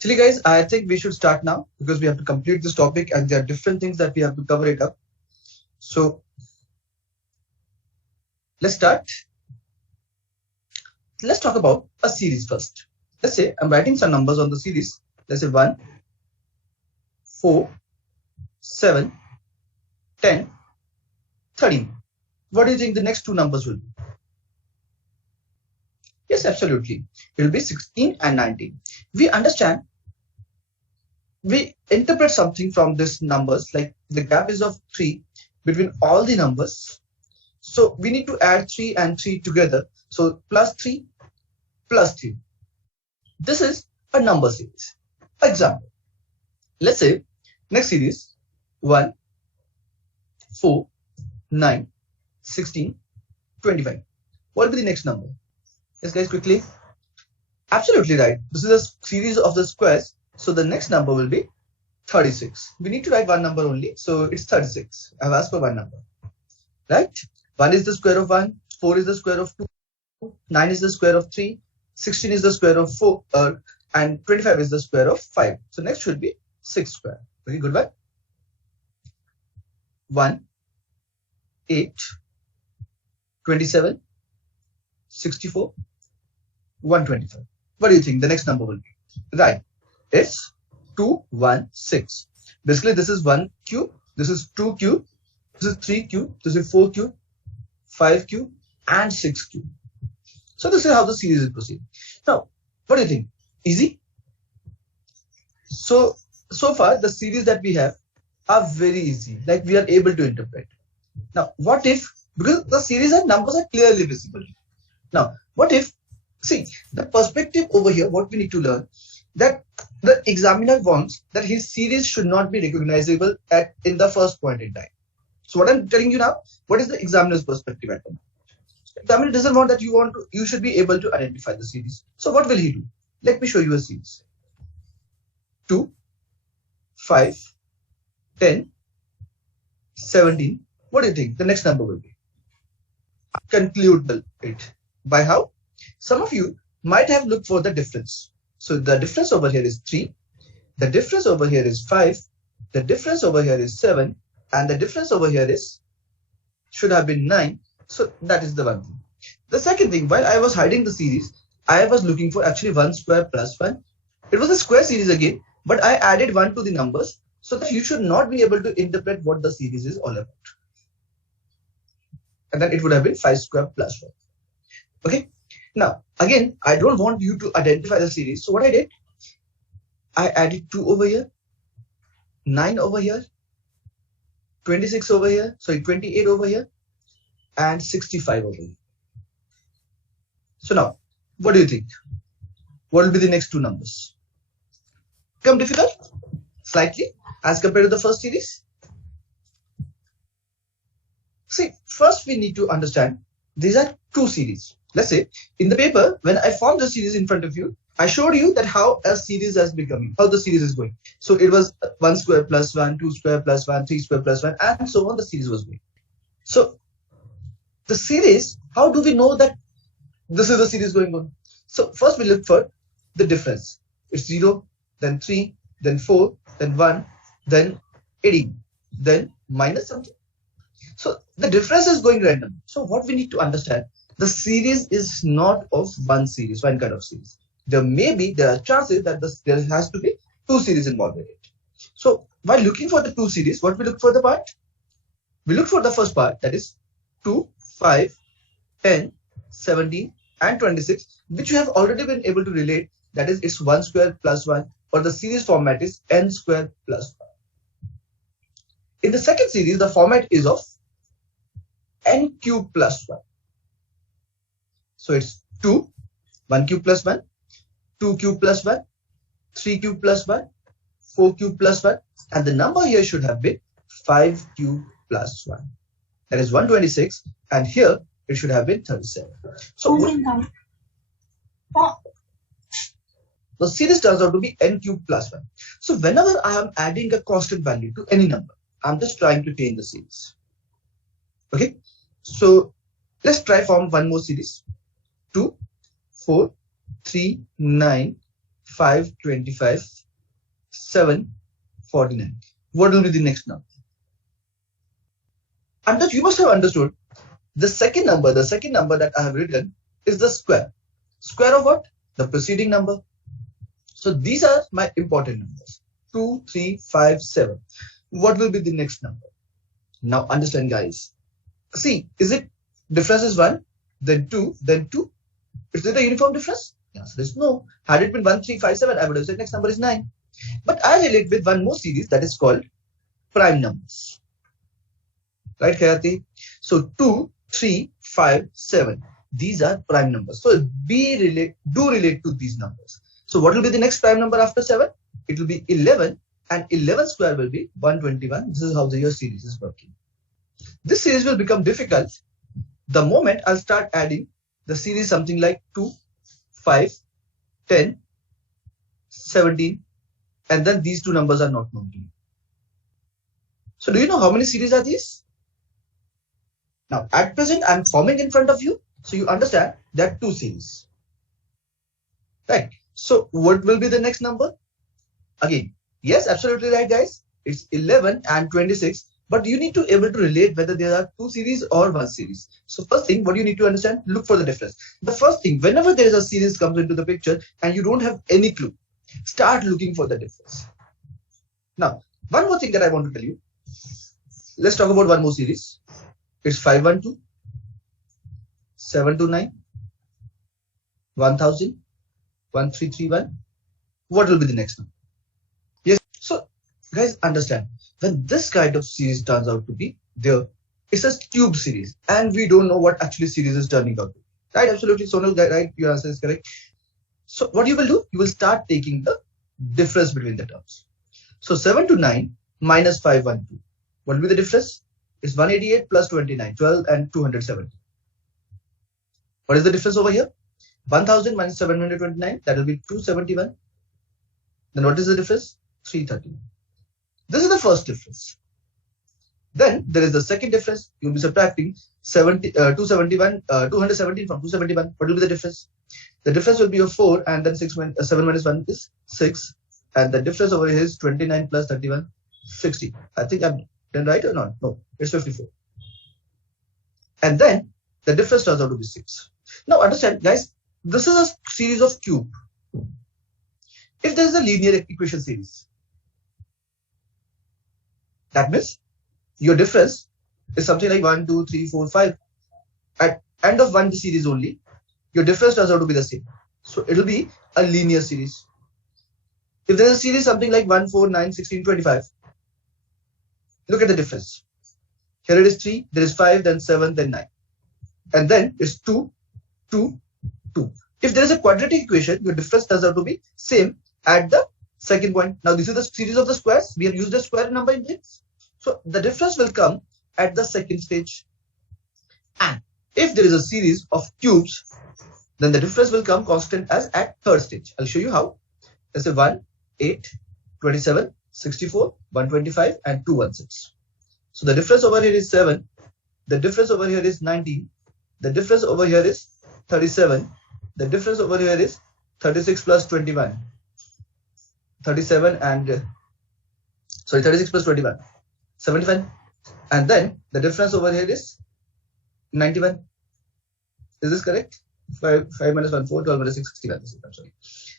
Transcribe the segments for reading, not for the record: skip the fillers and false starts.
Actually, guys, I think we should start now because we have to complete this topic and there are different things that we have to cover it up. So let's start. Let's talk about a series first. Let's say I'm writing some numbers on the series. Let's say 1, 4, 7, 10, 13. What do you think the next two numbers will be? Yes, absolutely. It will be 16 and 19. We understand. We interpret something from these numbers, like the gap is of 3 between all the numbers. So we need to add 3 and 3 together. So plus 3 plus 3. This is a number series. Example. Let's say next series 1, 4, 9, 16, 25. What will be the next number? Yes, guys, quickly. Absolutely right. This is a series of the squares. So the next number will be 36. We need to write one number only. So it's 36. I've asked for one number. Right? 1 is the square of 1. 4 is the square of 2. 9 is the square of 3. 16 is the square of 4. And 25 is the square of 5. So next should be 6 square. Very good one. 1, 8, 27, 64, 125. What do you think the next number will be? Right. It's 216. Basically, this is 1 cube, this is 2 cube, this is 3 cube, this is 4 cube, 5 cube, and 6 cube. So this is how the series is proceeding. Now, what do you think? Easy? So far, the series that we have are very easy. Like we are able to interpret. Now, what if, because the series and numbers are clearly visible. Now, what if, see, the perspective over here, what we need to learn, that the examiner wants that his series should not be recognizable in the first point in time. So what I'm telling you now, what is the examiner's perspective at the moment? The examiner doesn't want that you should be able to identify the series. So what will he do? Let me show you a series. 2, 5, 10, 17. What do you think the next number will be? Conclude it. By how? Some of you might have looked for the difference. So the difference over here is 3. The difference over here is 5. The difference over here is 7. And the difference over here should have been 9. So that is the one thing. The second thing, while I was hiding the series, I was looking for actually 1 square plus 1. It was a square series again, but I added 1 to the numbers so that you should not be able to interpret what the series is all about. And then it would have been 5 square plus 1. Okay. Now, again, I don't want you to identify the series. So what I did, I added 2 over here, 9 over here, 26 over here, sorry, 28 over here, and 65 over here. So now, what do you think? What will be the next two numbers? Become difficult? Slightly, as compared to the first series? See, first we need to understand these are two series. Let's say in the paper, when I formed the series in front of you, I showed you that how a series has become, how the series is going. So it was 1 square plus 1, 2 square plus 1, 3 square plus 1, and so on the series was going. So the series, how do we know that this is the series going on? So first we look for the difference. It's 0, then 3, then 4, then 1, then 18, then minus something. So the difference is going random. So what we need to understand, the series is not of one series, one kind of series. There are chances that there has to be two series involved in it. So while looking for the two series, what we look for the part? We look for the first part, that is 2, 5, 10, 17, and 26, which you have already been able to relate. That is, it's 1 square plus 1, or the series format is n square plus 1. In the second series, the format is of n cube plus 1. So it's 2, 1 cube plus 1, 2 cube plus 1, 3 cube plus 1, 4 cube plus 1, and the number here should have been 5 cube plus 1. That is 126, and here it should have been 37. So the series turns out to be n cube plus 1. So whenever I am adding a constant value to any number, I'm just trying to change the series. Okay, so let's try form one more series. 2, 4, 3, 9, 525, 749. What will be the next number? And that you must have understood the second number that I have written is the square. Square of what? The preceding number. So these are my important numbers. 2, 3, 5, 7. What will be the next number? Now understand, guys. See, is it difference is 1, then 2, then 2? Is it a uniform difference? The answer is no. Had it been 1, 3, 5, 7, I would have said next number is 9. But I relate with one more series that is called prime numbers. Right, Kayati? So 2, 3, 5, 7. These are prime numbers. So do relate to these numbers. So what will be the next prime number after 7? It will be 11, and 11 square will be 121. This is how your series is working. This series will become difficult the moment I'll start adding the series something like 2, 5, 10, 17, and then these two numbers are not known to you. So do you know how many series are these? Now at present I'm forming in front of you, so you understand there are 2 series. Right. So what will be the next number? Again, yes, absolutely right, guys. It's 11 and 26. But you need to be able to relate whether there are 2 series or 1 series. So first thing, what you need to understand, look for the difference. The first thing, whenever there is a series comes into the picture and you don't have any clue, start looking for the difference. Now, one more thing that I want to tell you. Let's talk about one more series. It's 512, 729, 1000, 1331. What will be the next one? Yes. So guys, understand, when this kind of series turns out to be there, it's a cube series and we don't know what actually series is turning out to be. Right? Absolutely, Sonal, right? Your answer is correct. So what you will do, you will start taking the difference between the terms. So 729 minus 512. What will be the difference? It's 188 plus 29, 12 and 270. What is the difference over here? 1000 minus 729, that will be 271. Then what is the difference? 331. This is the first difference. Then there is the second difference. You will be subtracting 217 from 271. What will be the difference? The difference will be of 4, and then 7 minus 1 is 6. And the difference over here is 29 plus 31, 60. I think I'm done right or not? No, it's 54. And then the difference turns out to be 6. Now understand, guys, this is a series of cube. If there is a linear equation series, that means your difference is something like 1, 2, 3, 4, 5. At end of one series only, your difference turns out to be the same. So it will be a linear series. If there is a series something like 1, 4, 9, 16, 25, look at the difference. Here it is 3, there is 5, then 7, then 9. And then it's 2, 2, 2. If there is a quadratic equation, your difference turns out to be same at the second point. Now this is the series of the squares. We have used a square number in this. So the difference will come at the second stage. And if there is a series of cubes, then the difference will come constant as at third stage. I'll show you how. Let's say 1, 8, 27, 64, 125 and 216. So the difference over here is 7. The difference over here is 19. The difference over here is 37. The difference over here is 36 plus 21. 37 and 36 plus 21. 71. And then the difference over here is 91. Is this correct? 5 minus 1, 4, 12 minus 6, 61. I'm sorry.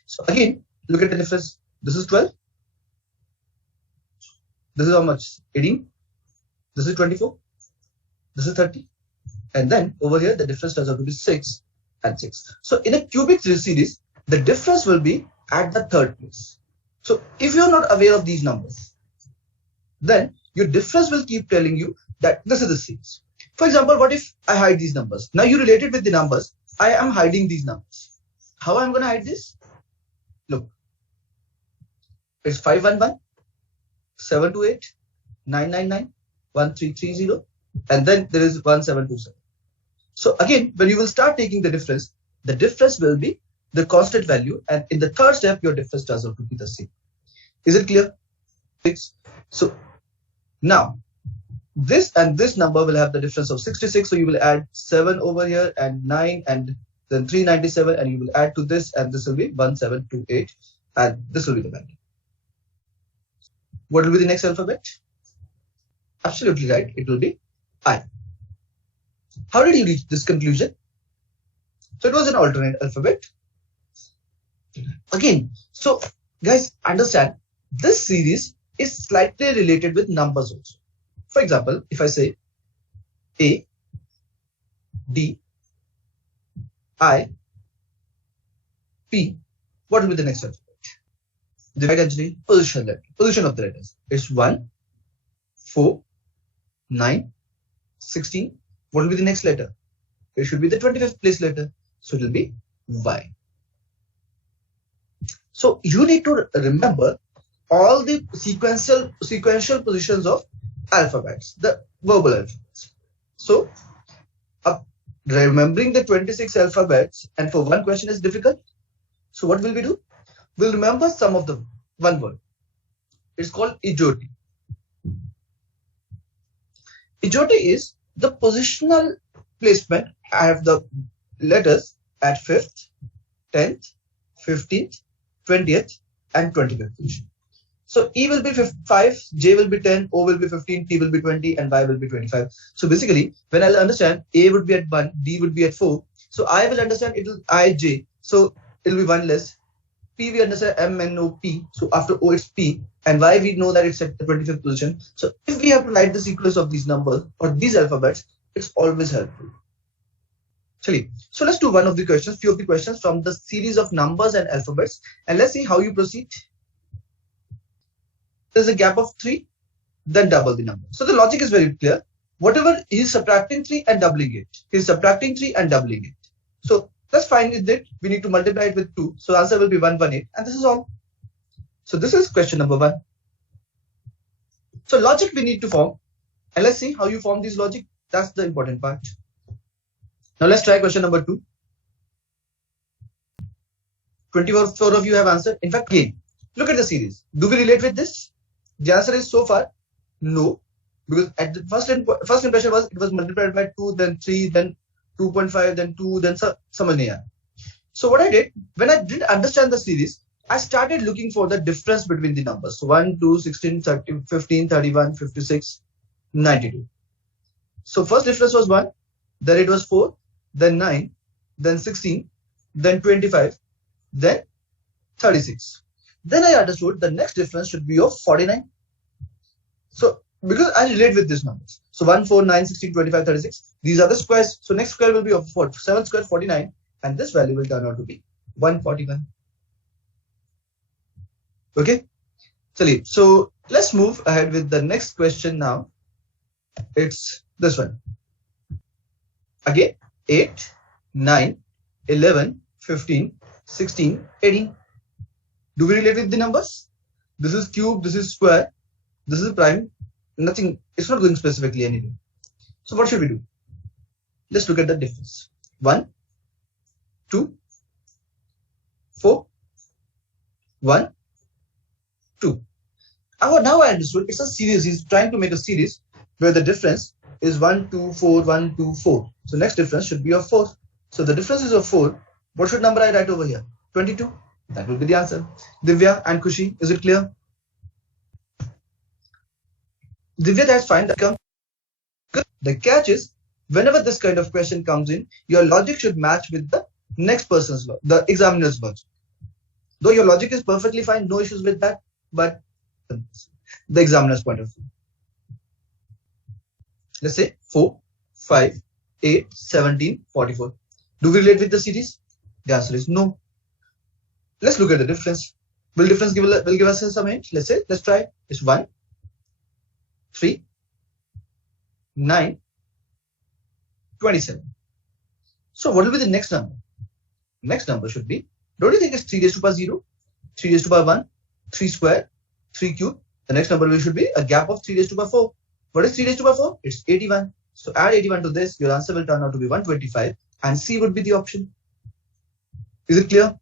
So again, look at the difference. This is 12. This is how much? 18. This is 24. This is 30. And then over here, the difference turns out to be 6 and 6. So in a cubic series, the difference will be at the third place. So if you're not aware of these numbers, then your difference will keep telling you that this is the series. For example, what if I hide these numbers? Now you relate it with the numbers. I am hiding these numbers. How I'm going to hide this? Look, it's 511, 728, 999, 1330, and then there is 1727. So again, when you will start taking the difference will be the constant value, and in the third step, your difference turns out to be the same. Is it clear? So now this and this number will have the difference of 66. So you will add 7 over here and 9 and then 397, and you will add to this, and this will be 1728. and this will be the value. What will be the next alphabet? Absolutely right. It will be I. How did you reach this conclusion? So it was an alternate alphabet. Again, so guys, understand this series is slightly related with numbers also. For example, if I say A, D, I, P, what will be the next alphabet? The right answer is position of the letters. It's 1, 4, 9, 16. What will be the next letter? It should be the 25th place letter. So it will be Y. So you need to remember all the sequential positions of alphabets, the verbal alphabets. So remembering the 26 alphabets and for one question is difficult. So what will we do? We'll remember some of the one word. It's called ijote. Ijote is the positional placement of the letters at 5th, 10th, 15th, 20th and 25th position. So E will be 5, J will be 10, O will be 15, T will be 20 and Y will be 25. So basically when I'll understand A would be at 1, D would be at 4. So I will understand it will I, J. So it will be 1 less. P we understand M, N, O, P. So after O it's P and Y we know that it's at the 25th position. So if we have to write the sequence of these numbers or these alphabets, it's always helpful. So let's do one of the questions, few of the questions from the series of numbers and alphabets, and let's see how you proceed. There's a gap of 3, then double the number. So the logic is very clear. Whatever he's subtracting 3 and doubling it, he's subtracting 3 and doubling it. So let's find it. We need to multiply it with 2. So answer will be 118, and this is all. So this is question number 1. So logic we need to form, and let's see how you form this logic. That's the important part. Now let's try question number 2. 24 of you have answered. In fact, again, look at the series. Do we relate with this? The answer is so far no, because at the first impression was it was multiplied by 2, then 3, then 2.5, then 2, then samanya. So what I did, when I didn't understand the series, I started looking for the difference between the numbers. So 1, 2, 16, 30, 15, 31, 56, 92. So first difference was 1, then it was 4, then 9, then 16, then 25, then 36. Then I understood the next difference should be of 49. So because I relate with these numbers. So 1, 4, 9, 16, 25, 36. These are the squares. So next square will be of 4, 7 square 49. And this value will turn out to be 141. Okay. So let's move ahead with the next question now. It's this one. Again, 8, 9, 11, 15, 16, 18. Do we relate with the numbers? This is cube, this is square, this is prime. Nothing, it's not going specifically anything. So what should we do? Let's look at the difference. 1, 2, 4, 1, 2. Now I understood it's a series. He's trying to make a series where the difference is 1, 2, 4, 1, 2, 4. So next difference should be of 4. So the difference is of 4. What should number I write over here? 22. That will be the answer. Divya and Kushi, is it clear? Divya, that's fine. The catch is, whenever this kind of question comes in, your logic should match with the next person's logic, the examiner's logic. Though your logic is perfectly fine, no issues with that, but the examiner's point of view. Let's say 4, 5, 8, 17, 44. Do we relate with the series? The answer is no. Let's look at the difference. Will difference give us some hint? Let's try. It's 1, 3, 9, 27. So what will be the next number? Next number should be, don't you think it's 3 raised to power 0, 3 raised to power 1, 3 square, 3 cube. The next number should be a gap of 3 raised to power 4. What is 3 raised to power 4? It's 81. So add 81 to this, your answer will turn out to be 125 and C would be the option. Is it clear?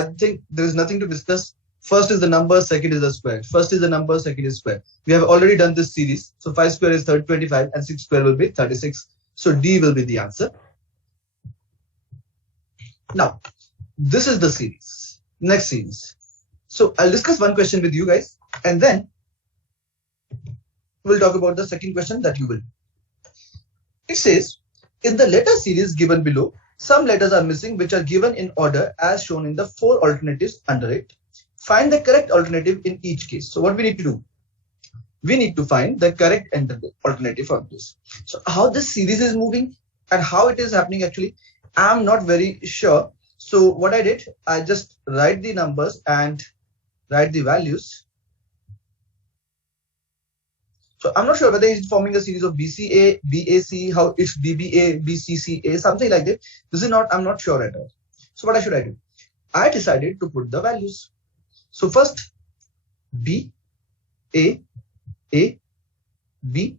I think there is nothing to discuss. First is the number, second is the square. First is the number, second is square. We have already done this series. So 5 square is 25 and 6 square will be 36. So D will be the answer. Now, this is the series. Next series. So I'll discuss one question with you guys, and then we'll talk about the second question that you will. It says, in the letter series given below, some letters are missing which are given in order as shown in the 4 alternatives under it. Find the correct alternative in each case. So what we need to do? We need to find the correct alternative for this. So how this series is moving and how it is happening, actually, I'm not very sure. So what I did, I just write the numbers and write the values. So I'm not sure whether it's forming a series of BCA, BAC, how it's BBA, BCCA, something like that. This is not, I'm not sure at all. So what should I do? I decided to put the values. So first, B, A, B.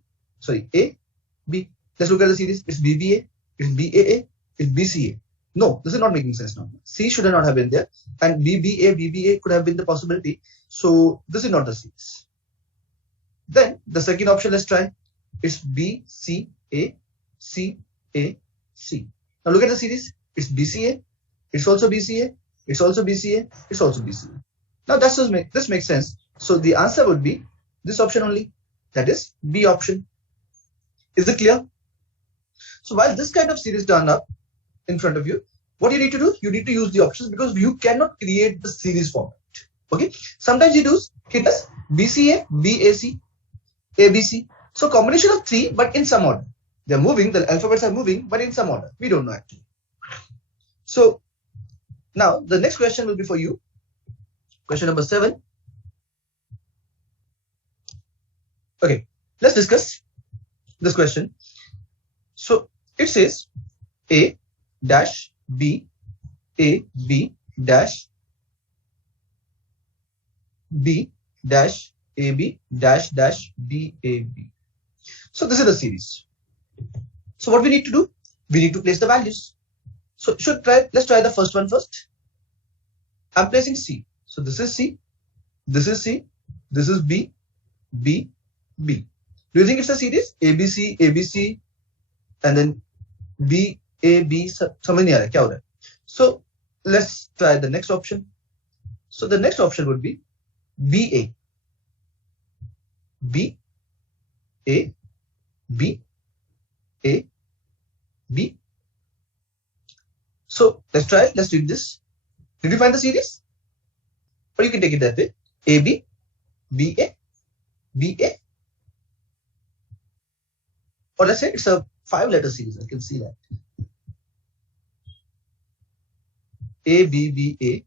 Let's look at the series. It's BBA, it's BAA, it's BCA. No, this is not making sense now. C should not have been there, and BBA could have been the possibility. So this is not the series. Then the second option, let's try. It's BCA, CAC. Now look at the series. It's BCA, it's also BCA, it's also BCA, it's also BCA. Now this makes sense. So the answer would be this option only, that is B option. Is it clear? So while this kind of series turn up in front of you, what you need to do? You need to use the options because you cannot create the series format. Okay. Sometimes you do hit us BCA, BAC, ABC. So combination of 3, but in some order. They're moving, the alphabets are moving, but in some order. We don't know actually. So now the next question will be for you. Question number 7. Okay, let's discuss this question. So it says A dash B, A B dash B dash AB dash dash BAB. So this is the series. So what we need to do? We need to place the values. So let's try the first one first. I'm placing C. So this is C, this is C, this is B, B, B. Do you think it's a series? ABC, ABC, and then B, A, B, समझ नहीं आ रहा क्या हो रहा है? So let's try the next option. So the next option would be BA, B, A, B, A, B. So let's try it. Let's read this. Did you find the series? Or you can take it that way. AB, BA, BA. Or let's say it's a 5-letter series. I can see that. A, B, B, A,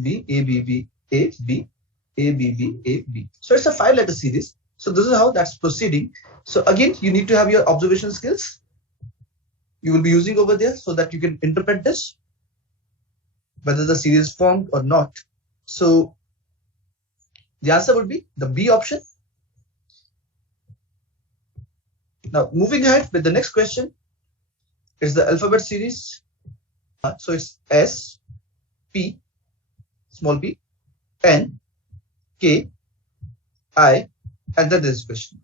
B, A, B, B, A, B, A, B, B, A, B. So it's a 5-letter series. So this is how that's proceeding. So again, you need to have your observation skills. You will be using over there so that you can interpret this, whether the series is formed or not. So the answer would be the B option. Now moving ahead with the next question is the alphabet series. So it's S, P, small p, N, K, I, and then this question.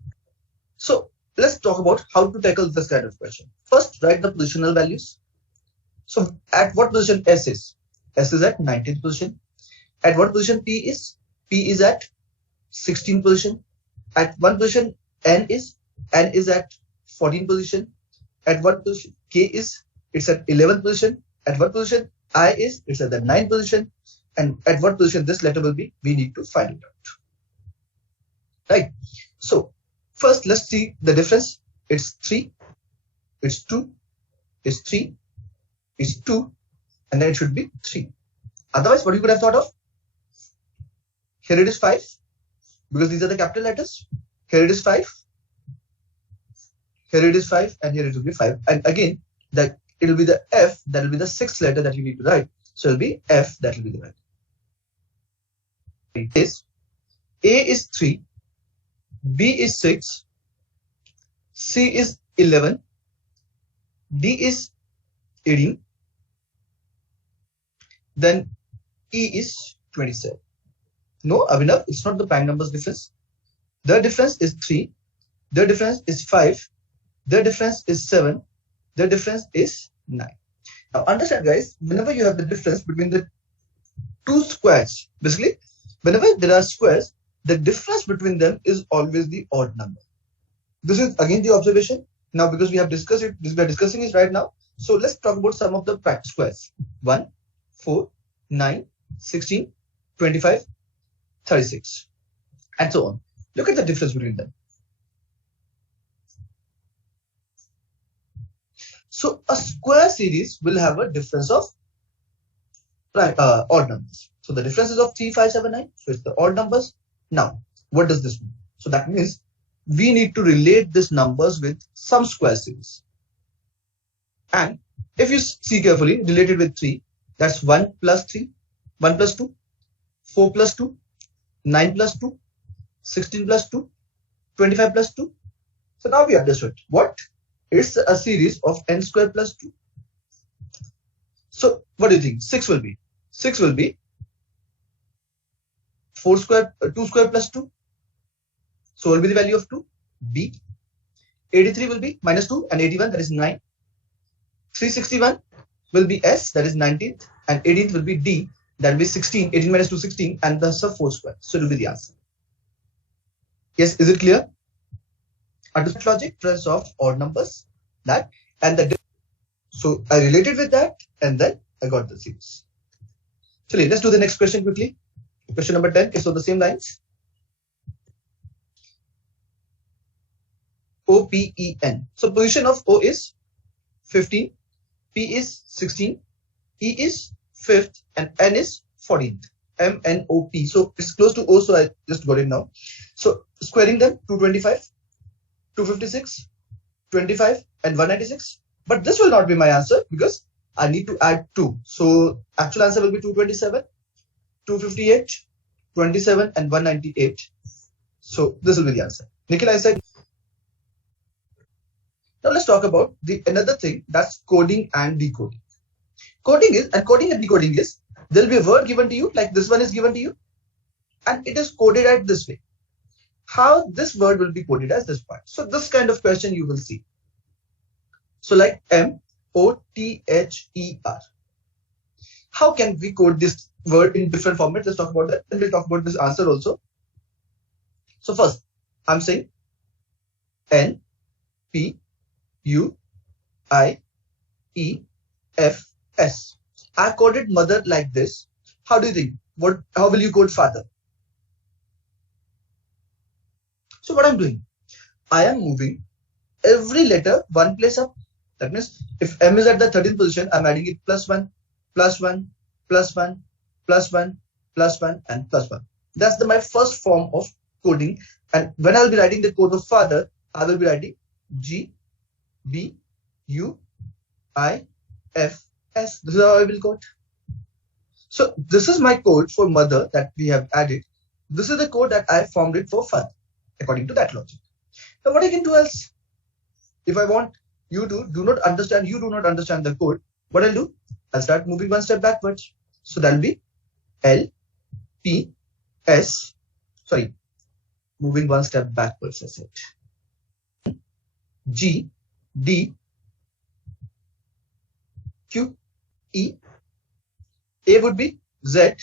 So let's talk about how to tackle this kind of question. First, write the positional values. So at what position S is? S is at 19th position. At what position P is? P is at 16th position. At what position N is? N is at 14th position. At what position K is? It's at 11th position. At what position I is? It's at the 9th position. And at what position this letter will be? We need to find it out. Right. So first, let's see the difference. It's 3, it's 2, it's 3, it's 2, and then it should be 3. Otherwise, what you could have thought of? Here it is 5, because these are the capital letters. Here it is 5, here it is 5, and here it will be 5. And again, it will be the F, that will be the 6th letter that you need to write. So it will be F, that will be the right. It is A is 3, B is 6, C is 11, D is 18, then E is 27. No, Abhinav, it's not the prime numbers difference. The difference is 3, the difference is 5, the difference is 7, the difference is 9. Now understand guys, whenever you have the difference between the two squares, basically Whenever there are squares, the difference between them is always the odd number. This is again the observation. Now, because we have discussed it, we are discussing it right now. So let's talk about some of the squares. 1, 4, 9, 16, 25, 36, and so on. Look at the difference between them. So a square series will have a difference of odd numbers. So the difference is of 3, 5, 7, 9. So it's the odd numbers. Now, what does this mean? So that means we need to relate these numbers with some square series. And if you see carefully, related with 3, that's 1 plus 3, 1 plus 2, 4 plus 2, 9 plus 2, 16 plus 2, 25 plus 2. So now we understood what is a series of n square plus 2. So what do you think? 6 will be? 6 will be 4 square, 2 square plus 2. So what will be the value of 2? B. 83 will be minus 2 and 81, that is 9. 361 will be S, that is 19th, and 18th will be D, that will be 16. 18 minus 2, 16, and thus a 4 square. So it will be the answer. Yes, is it clear? Understood logic, difference of odd numbers, that and the. So I related with that, and then I got the series. So let's do the next question quickly. Question number 10 is on the same lines. O, P, E, N. So position of O is 15, P is 16, E is 5th, and N is 14th. M, N, O, P. So it's close to O, so I just got it now. So squaring them, 225, 256, 25, and 196. But this will not be my answer because I need to add 2. So actual answer will be 227, 258, 27, and 198. So this will be the answer. Nikhil, I said. Now let's talk about another thing, that's coding and decoding. Coding and decoding is, there will be a word given to you, like this one is given to you, and it is coded at this way. How this word will be coded as this part. So this kind of question you will see. So like M-O-T-H-E-R. How can we code this word in different formats? Let's talk about that, and we'll talk about this answer also. So first, I'm saying N, P, U, I, E, F, S. I coded mother like this. How do you think? How will you code father? So what I'm doing, I am moving every letter one place up. That means if M is at the 13th position, I'm adding it plus 1, plus 1, plus 1, plus 1, plus 1, and plus 1. That's my first form of coding. And when I'll be writing the code of father, I will be writing G, B, U, I, F, S. This is how I will code. So this is my code for mother that we have added. This is the code that I formed it for father, according to that logic. Now what I can do else, if I want you to do not understand the code, what I'll do, I'll start moving one step backwards. So that'll be L, P, S, sorry, moving one step backwards, I said. G, D, Q, E, A would be Z,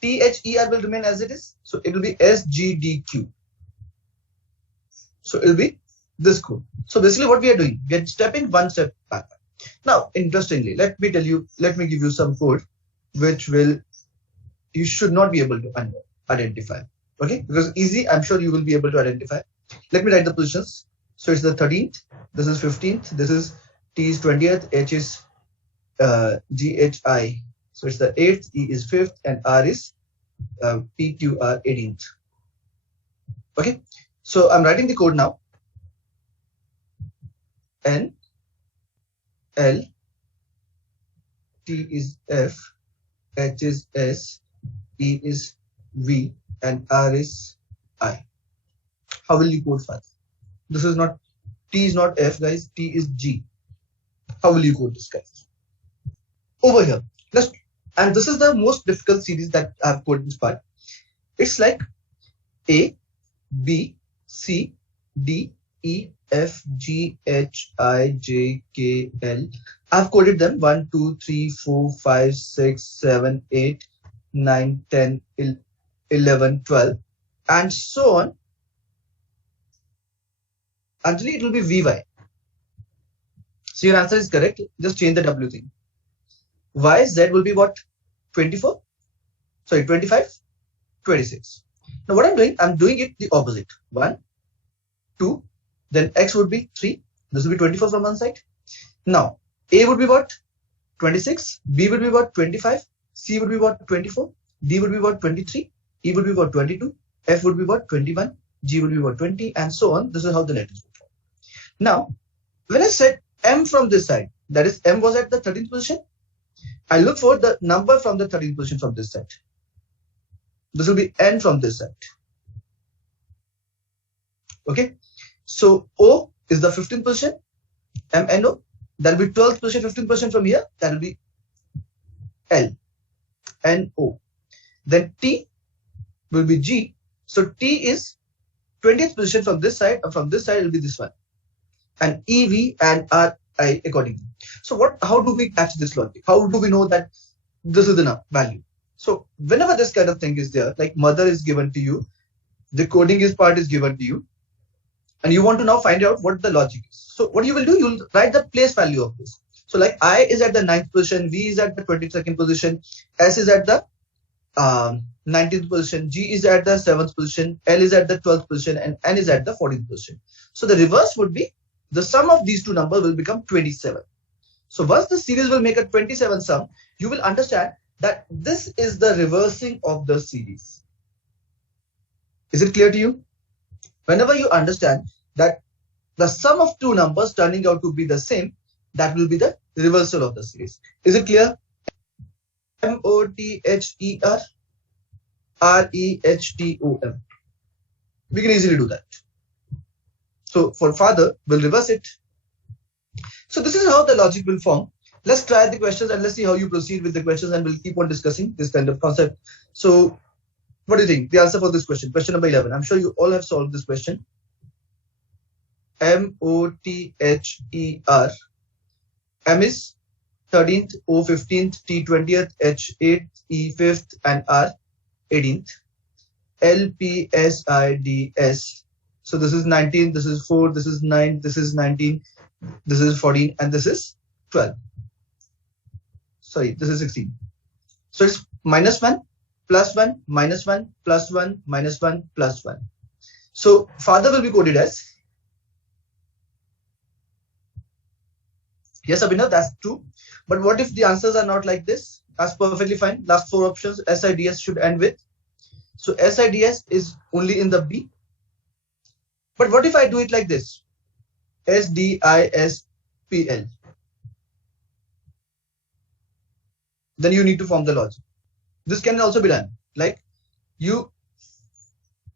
T, H, E, R will remain as it is. So it will be S, G, D, Q. So it will be this code. So basically what we are doing, we are stepping one step back. Now, interestingly, let me give you some code which you should not be able to identify. Okay, because easy, I'm sure you will be able to identify. Let me write the positions. So it's the 13th, this is 15th, this is T is 20th, H is G, H, I. So it's the 8th, E is 5th, and R is P, Q, R 18th. Okay, so I'm writing the code now. N, L, T is F, H is S, E is V, and R is I. How will you code father? This is not, T is not F, guys, T is G. How will you code this, guys? Over here, and this is the most difficult series that I have coded this part. It's like A, B, C, D, E, F, G, H, I, J, K, L. I've coded them 1, 2, 3, 4, 5, 6, 7, 8, 9, 10, 11, 12, and so on. Anjali, it will be VY. So your answer is correct. Just change the W thing. Y, Z will be what? 24? Sorry, 25? 26. Now what I'm doing it the opposite. 1, 2, then X would be 3. This will be 24 from one side. Now, A would be what? 26. B would be what? 25. C would be what? 24. D would be what? 23. E would be what? 22. F would be what? 21. G would be what? 20, and so on. This is how the letters would form. Now, when I said M from this side, that is M was at the 13th position, I look for the number from the 13th position from this side. This will be N from this side. Okay. So O is the 15th position, MNO. That will be 12th position, 15% from here. That will be L, NO. Then T will be G. So T is 20th position from this side, and from this side will be this one. And E, V, and R, I accordingly. So how do we catch this logic? How do we know that this is the value? So whenever this kind of thing is there, like mother is given to you, the coding part is given to you, and you want to now find out what the logic is. So what you will do, you'll write the place value of this. So like I is at the 9th position, V is at the 22nd position, S is at the 19th position, G is at the 7th position, L is at the 12th position, and N is at the 14th position. So the reverse would be the sum of these two numbers will become 27. So once the series will make a 27 sum, you will understand that this is the reversing of the series. Is it clear to you? Whenever you understand that the sum of two numbers turning out to be the same, that will be the reversal of the series. Is it clear? MOTHER REHTOM. We can easily do that. So for father, we'll reverse it. So this is how the logic will form. Let's try the questions and let's see how you proceed with the questions, and we'll keep on discussing this kind of concept. So what do you think? The answer for this question, question number 11. I'm sure you all have solved this question. MOTHER. M is 13th, O 15th, T 20th, H 8th, E 5th, and R 18th. LPSIDS. So this is 19, this is 4, this is 9, this is 19, this is 14, and this is 12. Sorry, this is 16. So it's -1, +1, -1, +1, -1, +1. So father will be coded as, yes, Abhinav, that's true. But what if the answers are not like this? That's perfectly fine. Last four options, SIDS should end with. So SIDS is only in the B. But what if I do it like this? SDISPL. Then you need to form the logic. This can also be done. Like you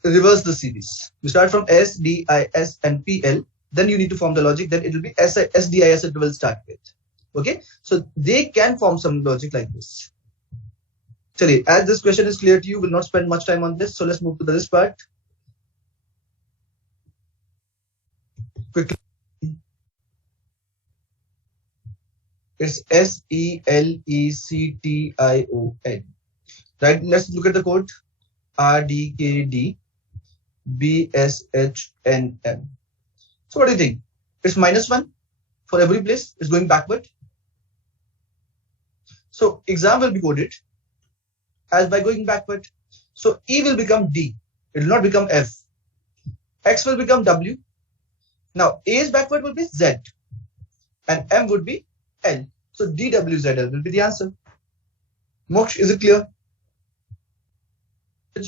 reverse the series. You start from SDIS and PL. Then you need to form the logic. Then it will be SDIS it will start with. Okay. So they can form some logic like this. Chali, as this question is clear to you, we'll not spend much time on this. So let's move to this part. Quickly. It's SELECTION. Right? Let's look at the code. RDKD BSHNM. So what do you think? It's -1 for every place. It's going backward. So exam will be coded as by going backward. So E will become D. It will not become F. X will become W. Now A's backward will be Z. And M would be L. So DWZL will be the answer. Moksh, is it clear?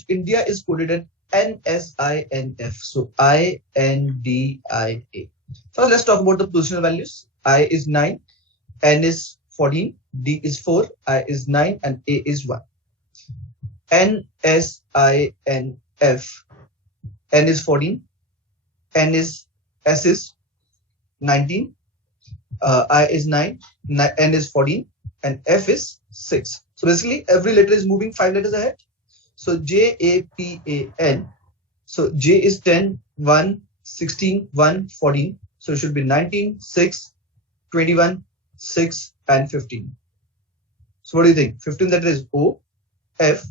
India is coded at NSINF. So INDIA. First, let's talk about the positional values. I is 9, N is 14, D is 4, I is 9, and A is 1. NSINF. N is 14, S is 19, I is 9, N is 14, and F is 6. So basically, every letter is moving 5 letters ahead. So JAPAN. So J is 10, 1, 16, 1, 14. So it should be 19, 6, 21, 6, and 15. So what do you think? 15 letter is O, F,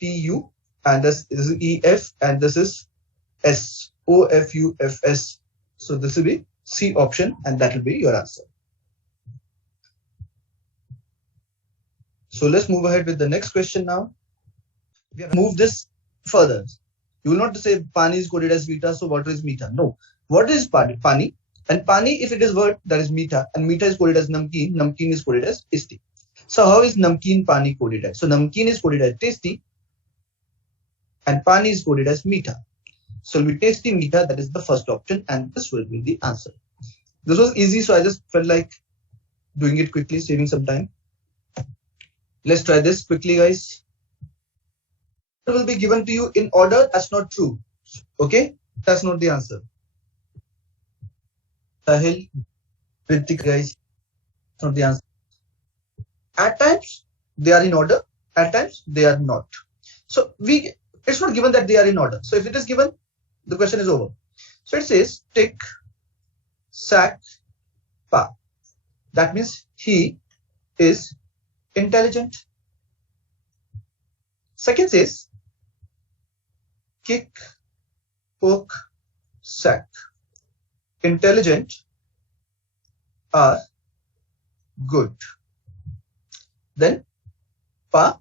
T, U, and this is EF, and this is S, OFUFS. So this will be C option, and that will be your answer. So let's move ahead with the next question now. We have moved this further. You will not say pani is coded as Vita, so water is Mita. No. Water is pani, and pani, if it is word, that is Mita, and Mita is coded as Namkeen, Namkeen is coded as tasty. So how is Namkeen pani coded as? So Namkeen is coded as tasty, and pani is coded as Mita. So it will be tasty Mita, that is the first option, and this will be the answer. This was easy, so I just felt like doing it quickly, saving some time. Let's try this quickly, guys. It will be given to you in order. That's not true. Okay, that's not the answer. Sahil, Ritik, guys, that's not the answer. At times they are in order, at times they are not. So it's not given that they are in order. So if it is given, the question is over. So it says tick, sack, pa. That means he is intelligent. Second says kick, poke, sack. Intelligent are good. Then pa,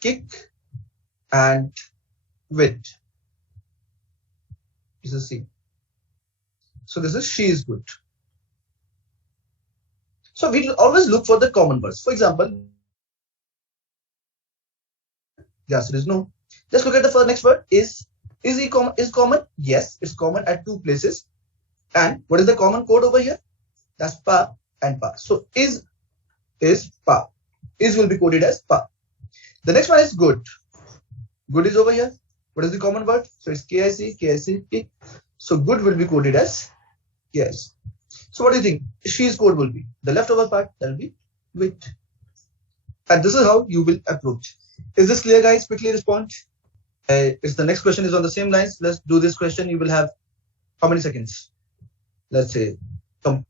kick, and wit. This is C. So this is she is good. So we will always look for the common words. For example, the answer is no. Just look at the next word. Is common? Yes, it's common at two places. And what is the common code over here? That's pa and pa. So is pa. Is will be coded as pa. The next one is good. Good is over here. What is the common word? So it's KIC, KIC. So good will be coded as KIC. So what do you think? She's code will be the leftover part, that will be wit. And this is how you will approach. Is this clear, guys? Quickly respond. If the next question is on the same lines, let's do this question. You will have how many seconds? Let's say, can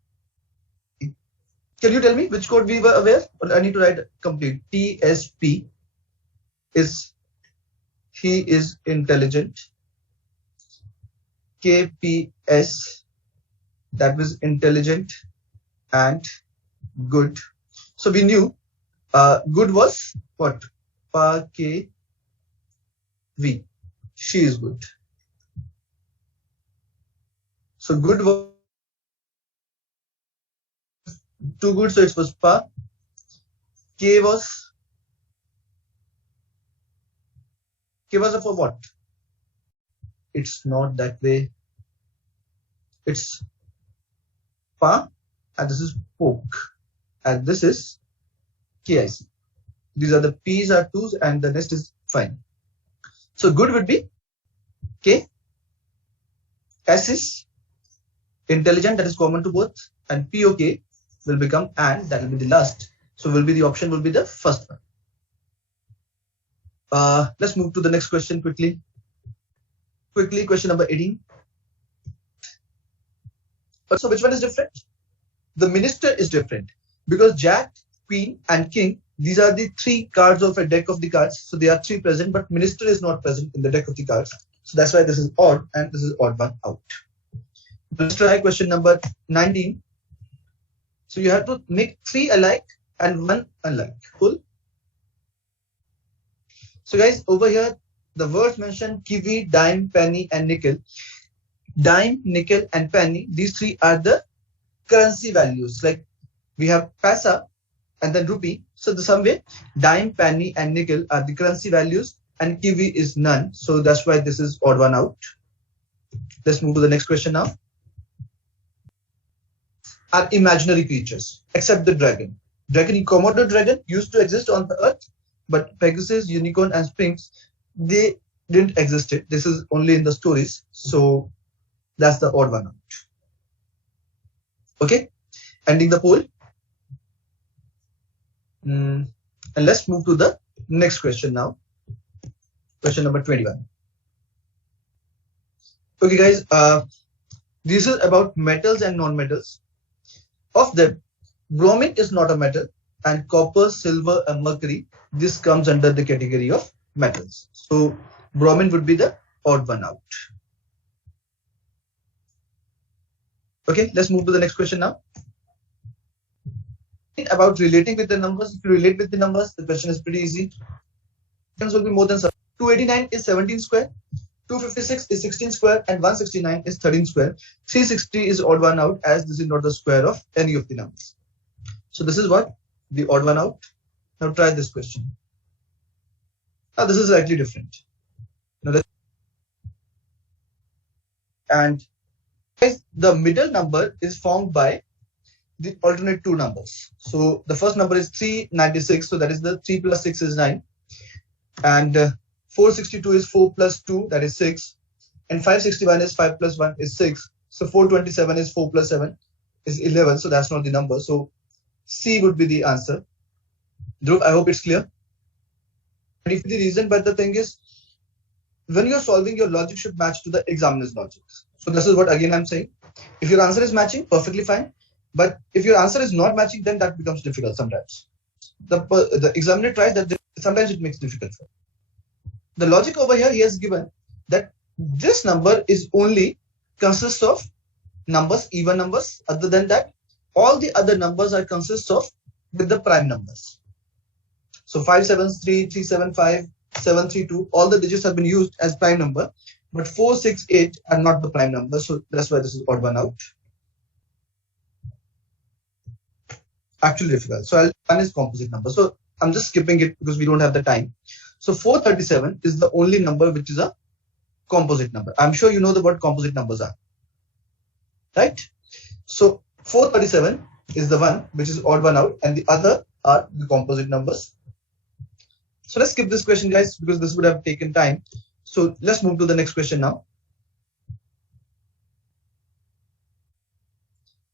you tell me which code we were aware? Or I need to write complete. TSP is he is intelligent. KPS, that was intelligent and good. So we knew good was what? Pa, K, V. She is good. So good was too good, so it was pa. K was for what? It's not that way. It's pa, and this is poke, and this is KIC. These are the P's are 2's, and the rest is fine. So good would be K. S is intelligent, that is common to both, and POK will become and, that will be the last. So the option will be the first one. Let's move to the next question quickly. Question number 18. So which one is different? The minister is different because Jack, Queen, and King, these are the three cards of a deck of the cards. So they are three present, but minister is not present in the deck of the cards. So that's why this is odd and this is odd one out. Let's try question number 19. So you have to make 3 alike and 1 unlike. Cool. So guys, over here, the words mentioned kiwi, dime, penny, and nickel. Dime, nickel, and penny, these 3 are the currency values. Like we have paisa and then rupee. So the same way, dime, penny, and nickel are the currency values, and kiwi is none. So that's why this is odd one out. Let's move to the next question now. Are imaginary creatures, except the dragon. Komodo dragon used to exist on the earth, but Pegasus, unicorn, and Sphinx, they didn't exist. This is only in the stories. So that's the odd one out. Okay, ending the poll. And let's move to the next question now. Question number 21. Okay, guys, this is about metals and non-metals. Of them, bromine is not a metal, and copper, silver, and mercury, this comes under the category of metals. So bromine would be the odd one out. Okay, let's move to the next question now. About relating with the numbers. If you relate with the numbers, the question is pretty easy. Will be more than 289 is 17 square, 256 is 16 square, and 169 is 13 square. 360 is odd one out, as this is not the square of any of the numbers. So this is what the odd one out. Now try this question. Now this is slightly different. Now and the middle number is formed by the alternate two numbers. So the first number is 396, so that is the 3 plus 6 is 9, and 462 is 4 plus 2, that is 6, and 561 is 5 plus 1 is 6. So 427 is 4 plus 7 is 11, so that's not the number. So C would be the answer. Dhruv, I hope it's clear. And if the reason, but the thing is, when you're solving, your logic should match to the examiner's logic. So this is what again I'm saying. If your answer is matching, perfectly fine. But if your answer is not matching, then that becomes difficult sometimes. The examiner tries that, sometimes it makes it difficult. The logic over here, he has given that this number is only consists of numbers, even numbers. Other than that, all the other numbers are consists of with the prime numbers. So 573, 375, 732, all the digits have been used as prime number, but 4, 6, 8 are not the prime number. So that's why this is odd one out. Actually difficult. So one is composite number. So I'm just skipping it because we don't have the time. So 437 is the only number which is a composite number. I'm sure you know what composite numbers are, right? So 437 is the one which is odd one out, and the other are the composite numbers. So let's skip this question, guys, because this would have taken time. So let's move to the next question now.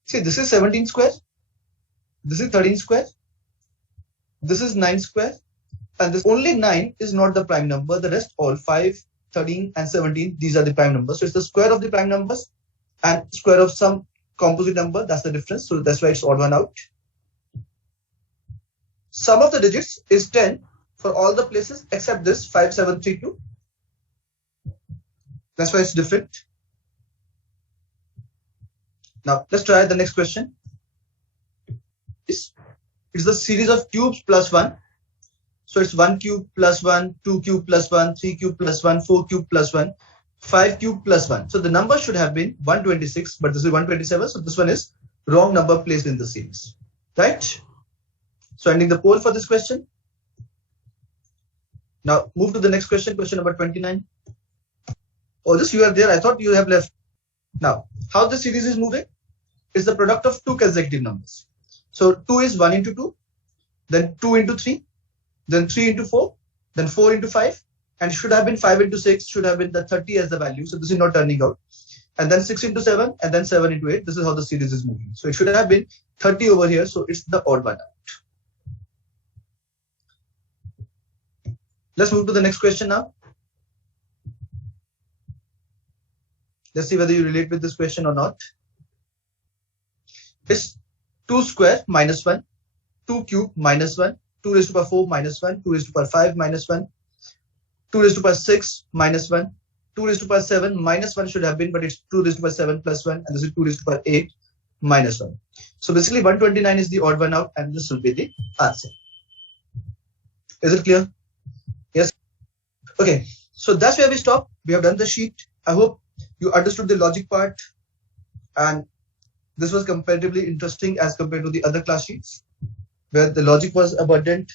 See, this is 17 square. This is 13 square. This is 9 square. And this only 9 is not the prime number. The rest all 5, 13 and 17, these are the prime numbers. So it's the square of the prime numbers and square of some composite number. That's the difference. So that's why it's odd one out. Sum of the digits is 10 for all the places except this 5732. That's why it's different. Now let's try the next question. It's the series of cubes plus 1. So it's 1 cube plus 1, 2 cube plus 1, 3 cube plus 1, 4 cube plus 1, 5 cube plus 1. So the number should have been 126, but this is 127. So this one is wrong number placed in the series, right? So ending the poll for this question. Now move to the next question, question number 29. Oh, just you are there. I thought you have left. Now, how the series is moving is the product of two consecutive numbers. So 2 is 1 into 2, then 2 into 3, then 3 into 4, then 4 into 5, and should have been 5 into 6, should have been the 30 as the value. So this is not turning out. And then 6 into 7, and then 7 into 8. This is how the series is moving. So it should have been 30 over here. So it's the odd one out. Let's move to the next question now. Let's see whether you relate with this question or not. It's 2 square minus 1, 2 cube minus 1, 2 raised to power 4 minus 1, 2 raised to power 5 minus 1, 2 raised to power 6 minus 1, 2 raised to power 7 minus 1 should have been, but it's 2 raised to power 7 plus 1, and this is 2 raised to power 8 minus 1. So basically 129 is the odd one out, and this will be the answer. Is it clear? Yes. Okay. So that's where we stop. We have done the sheet. I hope you understood the logic part, and this was comparatively interesting as compared to the other class sheets where the logic was abundant